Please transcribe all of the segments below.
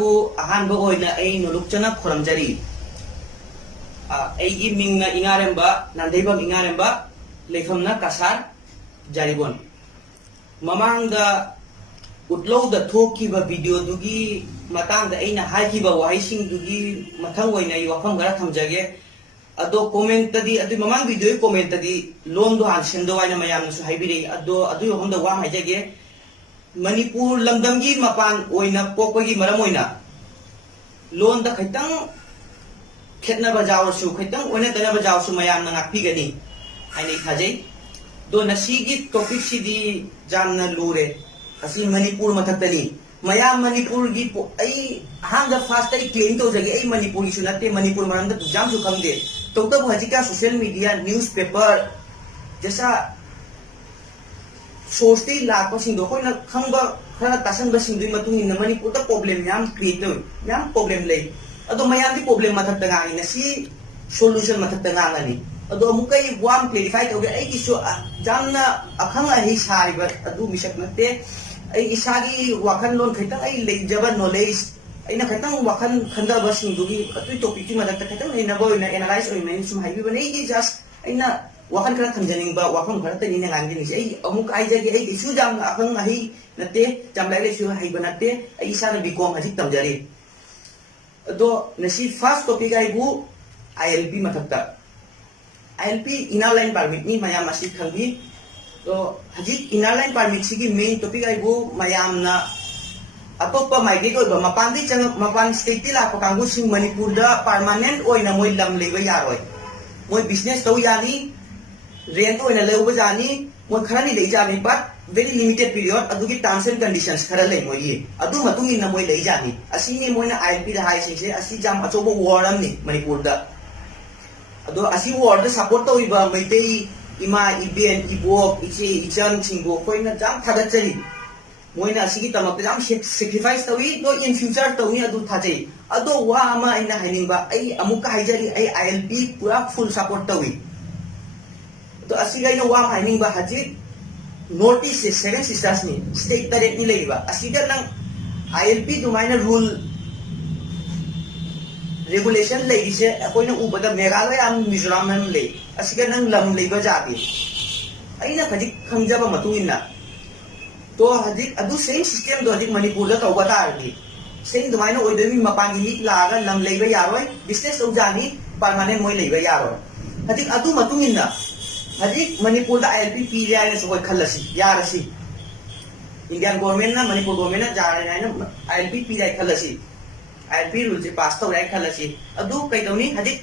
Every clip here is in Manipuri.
Machabu ahanba oina ay nulukchana khuramjari. Ay mingna Ingaremba Nandaibam Ingaremba leifamna CACHAR jaribon. Mamangda utloda thokiba video dugi matangda aina haikiba wahising dugi mathang oina I wafam gara thamjage. Ado comment tadi adu mamang video comment tadi loan do han sendo waina mayam su haibiri ado yohonda wam haijage. Manipur lamdamgi mapan oina pokpagi maram oina loan da khaitang khetna bajaw su khaitang oina tana bajaw su mayam na ngakpi gani aini khajai do nasigi topic sidi jamna lure asli Manipur mathaktani mayam Manipur gi ai hanga fast ai claim to jage ai Manipur gi sunate Manipur maranda jam su khangde to ta bhajika social media newspaper jasa source la ko singdo ko na khangba khana tasan ba singdui matung ni Manipur ta problem yam create yam problem lay ado mayam di problem mathak tanga ni si solution mathak tanga ngani ado amukai wam clarify to ai isu jamna akhang ahi sai ba adu misak nate ai isagi wakan lon khaitang ai leijaba knowledge ai na khaitang wakan khanda ba singdui atu topic ti madak khaitang ai na boy na analyze oi men sum haibi ba nei just ai na wakan kara thamjaning ba wakam kara tani na ngang ni ai amuk ai jage ai isu jam akhang ahi nate jam lai le su hai banate ai isa na bikom haji tamjari ado nasi first topic ai bu ILP mathakta ILP inner line permit ni mayam masih khangbi to haji inner line permit sigi main topic ai bu mayam na atopa migrate oi ba mapandi chang mapan state la ko kanggu sing Manipur da permanent oi na moi lam leba yaroi moi business to yani rent oina leuba jani moi kharani lei jani but very limited period adugi terms and conditions khara lei moi ye adu matung in moi lei jani asini moi na ILP da hai se asi jam achobo war amni Manipur da adu asi war da support to iba meitei ima iben ibok ichi ichan singbo koina jam thadachari moi na asigi tamak jam sacrifice tawi no in future tawi adu thajai adu wa ama ina hainingba ai amuka haijari ai ILP pura full support tawi तो असीगा यो वाम हाइनिंग बा हजी नोटिस से सेवन सिस्टर्स नि स्टेट डायरेक्ट नि लेबा असीगा नंग आईएलपी दुमाइना रूल रेगुलेशन लेगिसे अकोइना उबदा मेघालय आम मिजोरम में ले असीगा नंग लम लेबा जाबी अइना हजी खंगजाबा मतुइना तो हजी अदु सेम सिस्टम दो हजी मणिपुर दा तौबा तारगी सेम दुमाइना ओइदमी मपांगी लागा लम लेबा यारोय बिजनेस औजानी परमानेंट मोय लेबा यारोय हजी अदु मतुइना हजी Manipur da ILP pi ya ne so khalasi yarasi Indian government na Manipur government na jare na ILP pi ya khalasi ILP rule se pass to ya khalasi adu kai doni hजी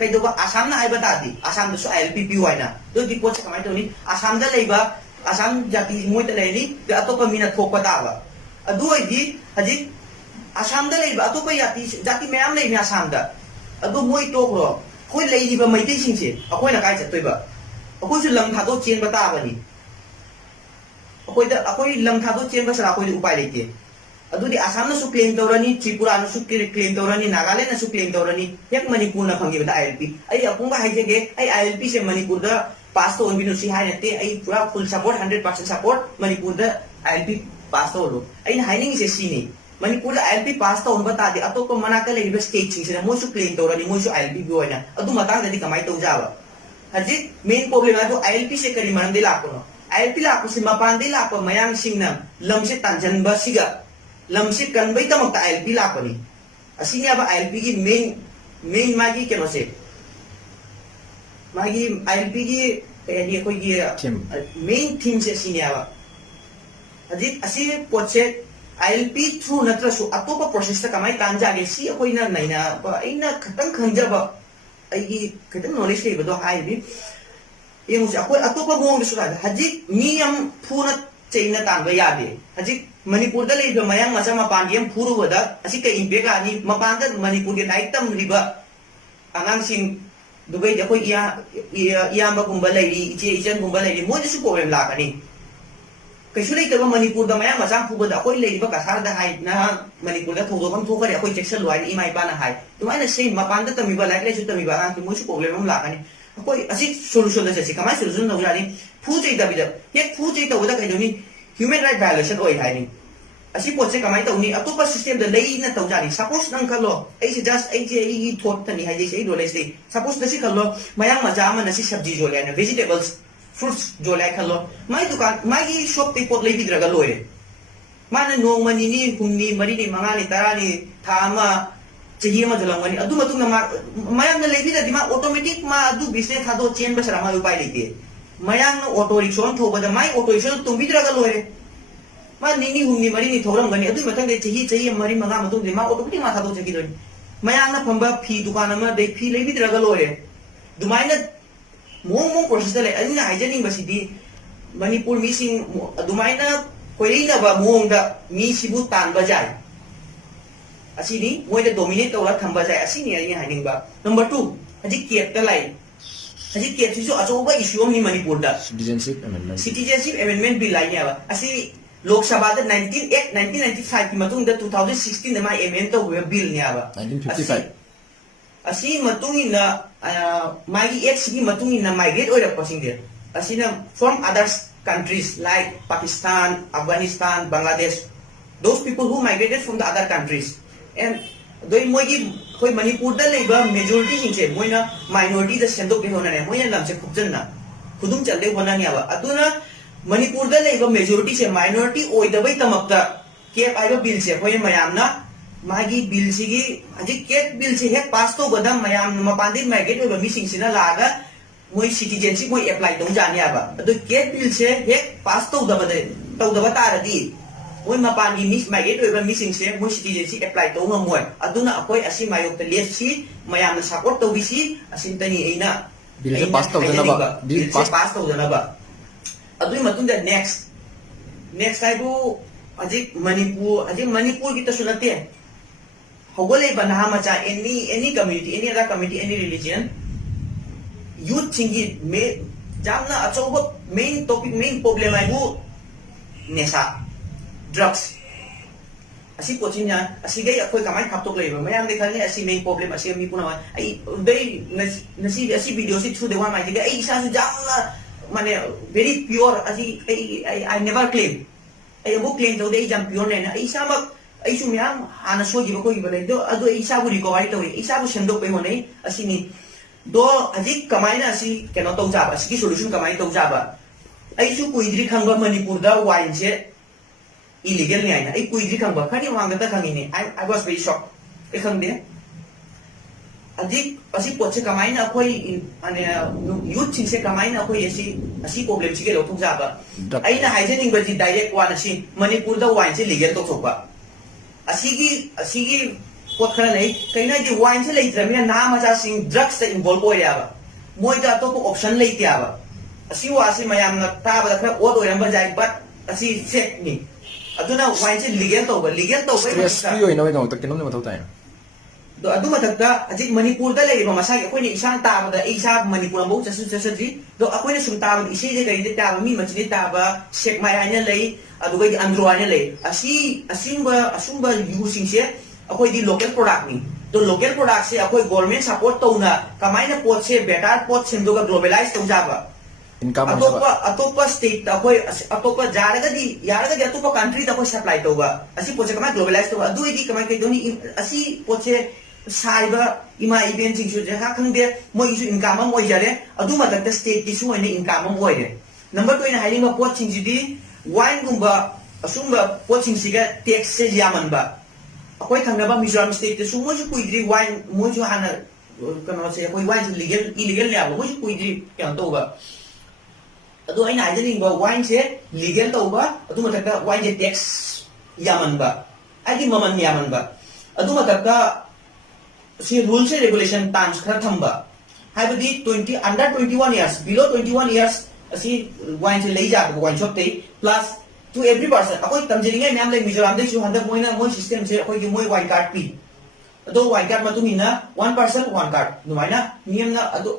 kai do ba Assam na ai bata di Assam da so ILP pi wa na do di pot kamai doni Assam da leiba Assam jati moi ta leini da atopa mina thokpa da ba adu ai di hजी Assam da leiba atopa jati mayam lei ni Assam da adu moi to ro khoi leini ba meitei sing se akoi na kai chatoi ba अकोई जो लम थादो चेन बता बनी अकोई लम थादो चेन बस अकोई उपाय लेते अदुदी आसाम न सु क्लेम तौरनी त्रिपुरा न सु क्लेम तौरनी नागालैंड न सु क्लेम तौरनी हेक मणिपुर न फंगी बता ILP आई अपुंगा हाइजेगे आई ILP से मणिपुर दा पास तो ओनबिनु सी हाइ नते आई पूरा फुल सपोर्ट 100% सपोर्ट मणिपुर दा ILP पास तो लो आई हाइनिंग से सीनी मणिपुर दा ILP पास तो ओन बता दे अतो को मना का लेबे स्टेट सिंग से मोसु क्लेम तौरनी मोसु ILP bi ओइना अदु मतांग ददी कमाई तो जावा हजी मेन प्रॉब्लम है तो ILP से करी मरंदे लाको नो ILP लाको से मपांदे लाको मयांग सिंगना लम से तंजन बसिगा लम से कन्बई तमक ILP लाको नी असिनी अब ILP की मेन मागी केनो से मागी ILP की यानी कोई ये मेन थीम से असिनी अब हजी असी पोचे ILP थ्रू नत्र सु अतोपा प्रोसेस तक कमाई तांजागे सी कोई ना नहीं ना इना खतंग खंजब आई खतंग नॉलेज के बदो हाई भी ये मुझे अकोई अतोपा गोंग दिसुला हजी मियम फूना चैना तांबा यादे हजी मणिपुर दा लेबा मयांग मचा मपांडियम फूरु वदा असि के इम्पैक्ट आनी मपांग दा मणिपुर के दाइक तम रिबा अनांग सिंग दुबई दा कोई इयाम गुंबा लेरी इचे इचन गुंबा लेरी मोजे सु प्रॉब्लम लाकनी कैसु लेते बा मणिपुर दा मयांग मचा फूबा दा कोई लेबा कासार दा हाई ना मणिपुर दा थोदोकम थोकरे कोई चेक्सन लुआई इमाई पाना हाई तुमाइना से मपांग दा तमिबा लाइक लेसु तमिबा आंग मोजे प्रॉब्लम हम लाकनी कोई असी सोल्यूशन दे से कमाई सोल्यूशन दो जानी फू चै दा बिदा ये फू चै तो वदा कैदोनी ह्यूमन राइट वायलेशन ओइ हाइनी असी पोचे कमाई तौनी अतोपा सिस्टम द लेई ना तौ जानी सपोज नंग खलो ए से just a J E thought तनी हाई जे डोले से सपोज दसी खलो मयांग मजा म नसी सब्जी जोले ना वेजिटेबल्स फ्रूट्स जोले खलो माई दुकान माई शॉप पे पोट लेबी द्रगा लोरे माने नोंग मनी नि हुमनी मरी नि मंगा नि तारा नि थामा चही मा जलंगनी अदु मतुंग ना मयांग ना लेबी द दिमा ऑटोमेटिक मा अदु बिजनेस थादो चेन बसरा मा उपाय लेते मयांग ऑटो रिक्शा थोबदा माई ऑटो रिक्शा तुंबी द्रगा लोरे मा निनी हुमनी मरी नि थोरम गनी अदु मतंग दे चही मरी मंगा मतुंग दे मा ऑटोमेटिक मा थादो चकी दोनी मयांग ना फंबा फी दुकान अमा दे फी लेबी द्रगा लोरे दुमाइना मोंग प्रोसेस ले अदिना हाइजेनिंग बसिदी मणिपुर मिसिंग दुमाइना कोइना बा मोंग दा मी सिबु तान बजाय असिनी मोइदा डोमिनेट तौरा थंबा जाय असिनी आई हाइनिंग बा नंबर 2 हजि केप ता लाई हजि केप सिसु अचोबा इशू अमनि मणिपुर दा सिटीजनशिप अमेंडमेंट बिल लाई नेबा असि लोक सभा दा 1995 की मतुंग दा 2016 मा अमेंड तो हुए बिल नेबा 1955 असी मतुंग इन मागी एक्स की मतुंग इन माइग्रेट ओइरा पसिंग दे असिना from other countries like Pakistan, Afghanistan, Bangladesh, those people who migrated from the other countries, and doi moigi koi Manipur da leiba majority singse moina minority da sendok de hona ne moina lamse khupjan na khudum challe hona ne aba aduna Manipur da leiba majority se minority oi da bai tamakta ke aiba bill se koi mayam na magi bill sigi aji ke bill se hek pass to badam mayam mapandit migrate oiba mi singsina laga moi citizenship moi apply tong jani aba adu get bill se hek pass to da ta di moi mapan gi miss migrate oiba missing se moi citizenship apply to ngomoi aduna akoi asi mayok ta les si mayam na support to bisi asin tani eina bill se pass to da ba bill se pass to da ba adu matun da next ai bu aji manipur kita sunate hogole bana macha any community any other community any religion youth thingi me jamna achoba main topic main problem ai bu nesa drugs asi pochinya asi gai akoi kamai khaptok leiba mayam de khani asi main problem asi mi puna ai dei nasi asi video si thu dewa mai ga ai isa su jamna mane very pure asi I never claim ai bu claim to dei jam pure ne ai isa mak ai su myam ana so gi ko gi balai do adu ai isa bu recovery to ai isa bu sendok pe honai asi ni do aji kamaina asi keno tau jaba asi ki solution kamai tau jaba ai su kuidri khangba Manipur da wine je illegal ni aina ai kuidri khangba khani wanga ta khangini I was very shocked e khangde aji asi poche kamaina koi ane youth ching se kamaina koi asi problem chi ke lo thuk jaba aina hygienic ba ji direct one asi Manipur da wine je legal to thokba asigi pot khana nei kaina di wine se leitrami na macha sing drugs se involve oi aba moi da to option leite aba asi wa asi mayam na ta ba khara od oi number jai but asi set ni aduna wine se legal to stress free oi na oi ngau ta kinom ne mathau tai do adu mathakta aji Manipur da leiba masa ke koi ni isang ta ba da isa Manipur ambo chasu do akoi ne sum ta ba isi je kai de ta ba mi machini ta ba shek mai anya lei adu ga andro anya lei asumba yu sing se akoi di local product ni to local product se akoi government support to na kamai na pot se better pot sem do ga globalize to jaba income atopa state akoi atopa yaraga di atopa country ta ko supply to ba asi pot se kamai globalize to adu di kamai kai doni asi pot se saiba ima event sing su je ha khang de moi su income am oi jare adu ma ta state ki su ne income am oi de number 2 ina hiring pot sing ji di wine gumba asumba pot sing siga tax se yaman ba akoi thangnaba Mizoram state te sumo ju kuidri wine mo ju hana kano se akoi wine illegal ne aba mo ju kuidri kya to ba adu aina hajening ba wine se legal to ba adu matakta wine je tax yaman ba agi maman yaman ba adu matakta si rules and regulation terms khara thamba haibadi 20 under 21 years below 21 years asi wine se lei ja wine shop te plus to every person akoi tamjeringa myam le Mizoram de chu handa moina moi system se akoi gi moi wine card pi ado wine card matu mina one person one card numaina niyam na adu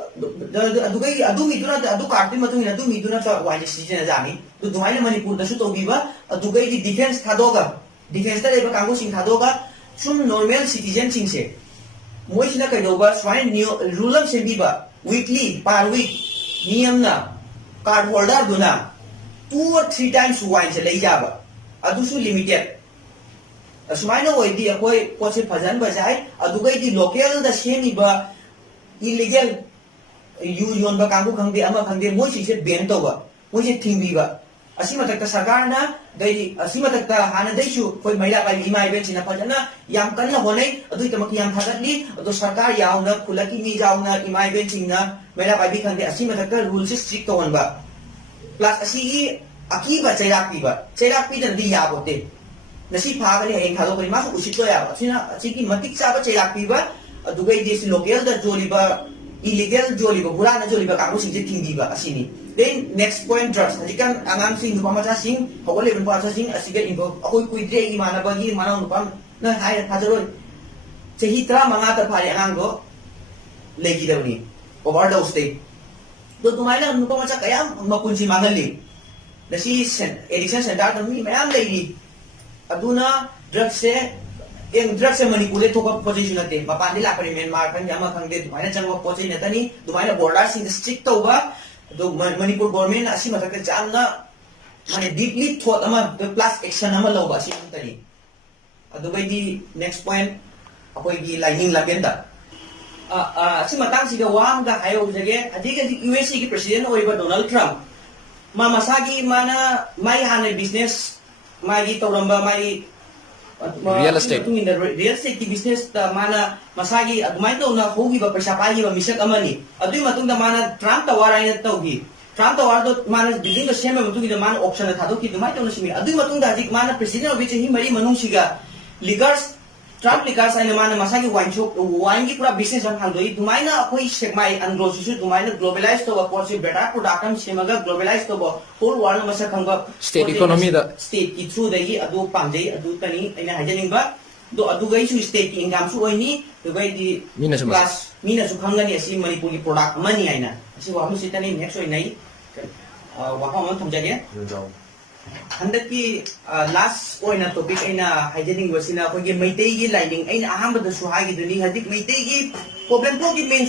mi duna adu card pi matu mina adu mi duna ta wine citizen jani to dumaina Manipur da su to biba adu gai di defense thadoga defense ta leba kango sing thadoga sum normal citizen sing se moi sina kai doba swine new rule of sembiba weekly per week niyam na card holder duna 2 or 3 times wine se lei jaba adu su limited asumai na oidi akoi poche phajan bajai adugai di local da semi ba illegal yu yon ba kangu khangde ama khangde moi si se ban to ba moi se thingbi ba asima takta sarkar na dai asima takta hana dai su koi maila pai imai ben sina phajana yam kanna honai adui tamak yam thagatli adu sarkar yauna khulaki mi jauna imai ben singna maila pai bi khangde asima takta rules strict to wan ba plus asigi akiba chairak pi dan di ya bote nasi phagani heng thado koi ma usit to ya asina asigi matik sa ba chairak pi ba adugai desi local da joli ba illegal joli ba burana joli ba kangu singje tingbi ba asini. Then next point drugs. Hadikan angan sing nupa macha sing hawale ben pa sing asiga involve akoi kuidre gi mana bagi mana nupa na hai thajaro chehi tra manga ta phari angang go legi dawni overdose te do tumaila nupa macha kaya makunsi mangali nasi addiction center mi mayam legi aduna drugs se yang drugs se manipulate thoka position ate mapandi la pari Myanmar kan yama khangde tumaila changwa poche natani tumaila border sing strict toba do Manipur government asi mathak jamna mane deeply thought ama the plus action ama loba si tani adugai di next point akoi gi lining labenda asi matang siga wang ga hayo jage adiga US ki president oiba Donald Trump ma masagi mana mai hane business mai tawramba mai real estate ki business ta mana masagi adumai to na hogi ba paisa pai ba misak amani adui matung da mana Trump ta warai na tawgi Trump ta war do mana building da same matung da mana option na thado ki dumai to na simi adui matung da hik mana president obi che hi mari manung siga liquors Trump liquors aina mana masagi wine shop wine ki pura business am handoi dumai na akoi segmai anglo su dumai na globalize to ba possible better product am semaga globalize to ba whole world ma sa khangba state economy da state ki through da gi adu pamjai adu tani aina hajaning ba do adu gai su state ki income su oini do gai di plus mina su khangani asi Manipur ki product mani aina asi wa mu sitani next oinai wa ha mon thamjage handaki last oina topic aina hajaning wasina ko gi meitei gi lining aina ahamba da su hagi duni hadik meitei gi problem ko gi main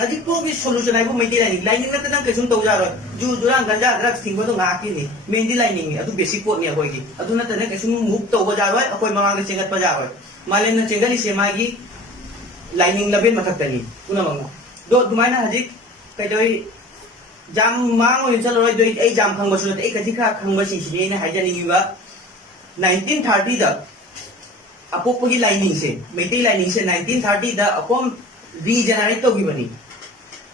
hadik ko gi solution ai bu meitei lining na tanang kesum tau jaro ju durang ganja drugs thing bo nga ki ni main di lining adu basic ko ni ko gi adu na tanang kesum move tau ba jaro akoi mamang da chengat pa jaro malen na chengali se magi lining laben mathak tani una manga do dumaina hadik kai doi jam mang oi chalo roi doi ai jam khang basu ai kaji kha khang basi si ne haijani ba 1930 da apok gi lining se meitei lining se 1930 da akom regenerate to gi bani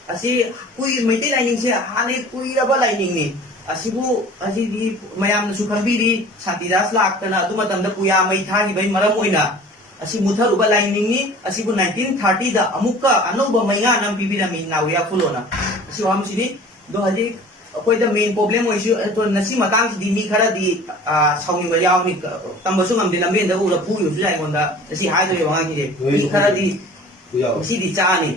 asi kui meitei lining se hane kui raba lining ni asibu asi di mayam su khambi di Santidas laktana adu matam da puya mai tha gi bai maram oina asi muthar uba lining ni asibu 1930 da amuka anoba mainga nam bibi da min nawya fulona asi wam sini do haji koi da main problem oi su to nasi matang di mi khara di sauni ba yaw ni tambasu ngam di lamben da ura pu yu jai gonda si hai do yawa ki de mi khara di si di cha ni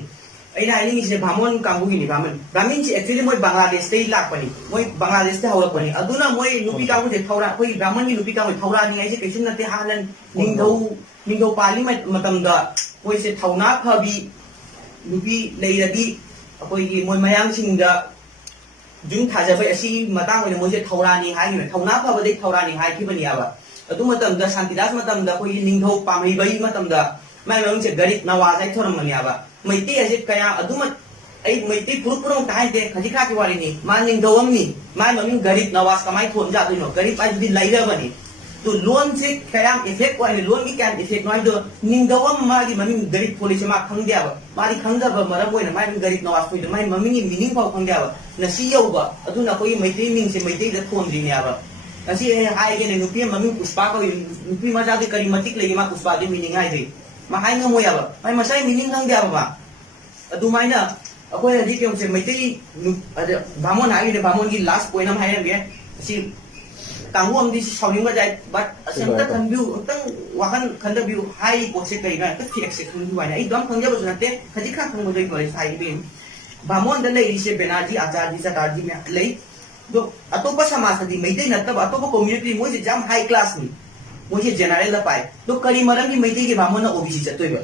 ai na ni se bhamon kambu gi ni bhamin si actually moi Bangladesh te lak pani moi Bangladesh te hawra pani aduna moi nupi ka mu je thawra koi brahman gi nupi ka moi thawra ni ai se kaisin na te halan ningdau pali matam da koi se thauna phabi nupi leiradi akoi gi moi mayang sing da jung thajabai asi matang oina moi se thaurani hai ni thauna phaba dei thaurani hai ki bani aba adu matam da Santidas matam da koi ningdau pamri bai matam da mai mang se garip nawaz ai thoram mani aba meitei ase kaya adu mat ai meitei purupurong tai de khaji kha ki wari ni ma ningdau am ni mai mang garip nawaz kamai thon ja doi no garip ai di laira bani to loan se kaya effect wa ni loan ki kan effect noi do ningdau am ma gi mami garip police ma khang dia ba ma ri khang da ba mara boina mai garip nawaz poi mai mami ni meaning pau khang dia ba nasi yau ba aduna koi meitei ming se meitei da thon di ni aba nasi hai ge ne nupi mami puspa ko nupi ma ja de kari matik legi ma puspa de meaning hai de ma hai ngam ya ba mai masai meaning khang dia ba adu mai na akoi adi kyong se meitei bhamon hai de bhamon gi last point am hai ge si tangwam di sauni ma jai but asam ta kan view tang wakan khanda view hai ko se kai na ta fix se khun wa ai dam khang ja ba sunate khaji kha khang mo dei ko sai bin bhamon da lei se benaji ajarji satarji me lei do atopa samasa di meitei na ta atopa community mo je jam high class ni mo je general da pai do kari maram gi meitei ge bhamon na OBC chatoi ba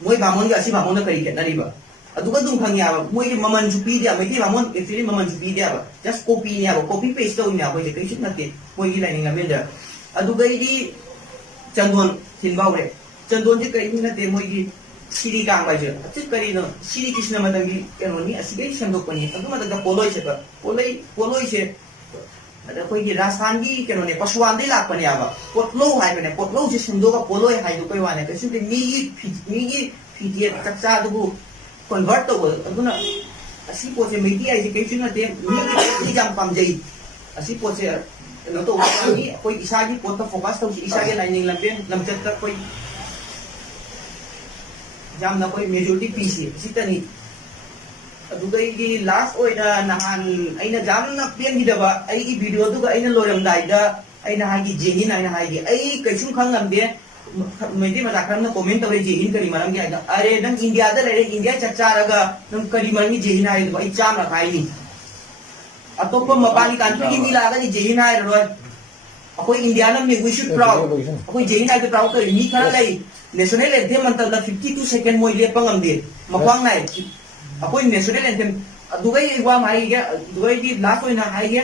moi bhamon ga asi bhamon na kari ke nari ba aduga dung khang ya ba moi ge maman ju pi dia meitei bhamon actually maman ju pi dia ba just copy ni ba copy paste to ni ba je kai shit na ke moi gi lining amen da aduga di Chandon Tinbaure. Chandon the Kaina demo Siri Kangbaja. Karino, Siri Kishna Madami, Kanoni, a citation of Pani, and the Polo Shepa, Polo She. The Rasandi can only Pasuan de la Paniaba. What low high and what low just from Doga Polo high to Paywana, because simply me, PTA, Taxadu, convertible. As he was a media education at them, me jump from Jay. As he was a lot of me, Isagi, what the focus of Isagan and Lampian, Lamjetta, Jamna, majority PC, Sitani. Last oida nahan aina jam na pian hidaba ai video duga aina loram daida aina hagi jehin aina hagi ai kaisum khang lambe medi madakram na comment away jehin kari maram gi aida are dang India da lere India chacharaga nam kari maram gi jehin ai do ai cham la khai ni atopa mapani country gi milaga ni jehin ai ro akoi India na me we should proud akoi jehin ai proud kari ni khara lai national anthem antal da 52 second moi le pangam de mapang nai Apoy national anthem Dubai wa mai ga Dubai di last oina hai ga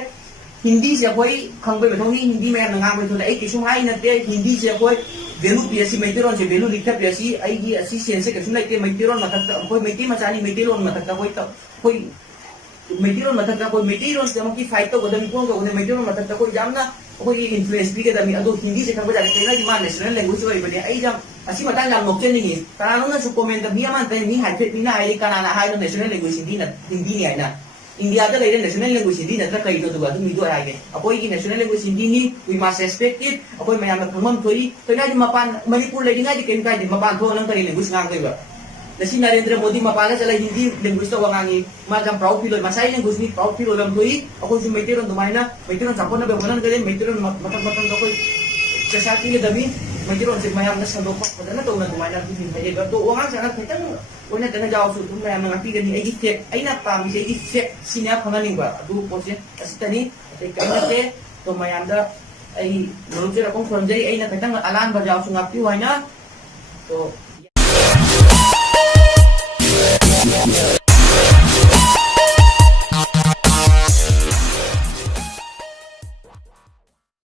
Hindi se apoy khangbai bathoni Hindi me nanga bai thola ai kisum hai na te Hindi se apoy value PSC maitiron se value likha PSC ai gi asi sense ka sunai te maitiron matak apoy maiti machani maitiron matak apoy ta apoy maitiron matak apoy maitiron se amki fight to godam ko godam maitiron matak apoy jamna apoy influence bi ga dami ado Hindi se khangbai jare te na national language oi bani ai jam Así matan la noche ni para no su comenta mi amante mi hace pina ai kana hai no national language hindi ni ai na India da le national language hindi na ta kai to duga mi do ai ge apoi ki national language hindi ni we must respect it apoi mayam na thumam thoi to na di mapan Manipur le dinga di ken kai di mapan tho nang kari language ngang kai ba Nasi Narendra Modi mapana chala hindi language to wangangi ma jam proud feel masai language ni proud feel lam thoi ako su meiteron dumaina meiteron sapona be bonan kare meiteron matan matan ko Sasaki le dami Majorong si mayam na sa dopak pada na to na dumana din ay to wangan sa nakita wala tana jaw su tum mayam na pigan ni ay gite ay na pa mi ay gite sinya pangaling ba adu po siya kasi tani ay kanate to mayam da ay nurut sila kung sonjay ay nakita alan ba jaw su ngapi wanya to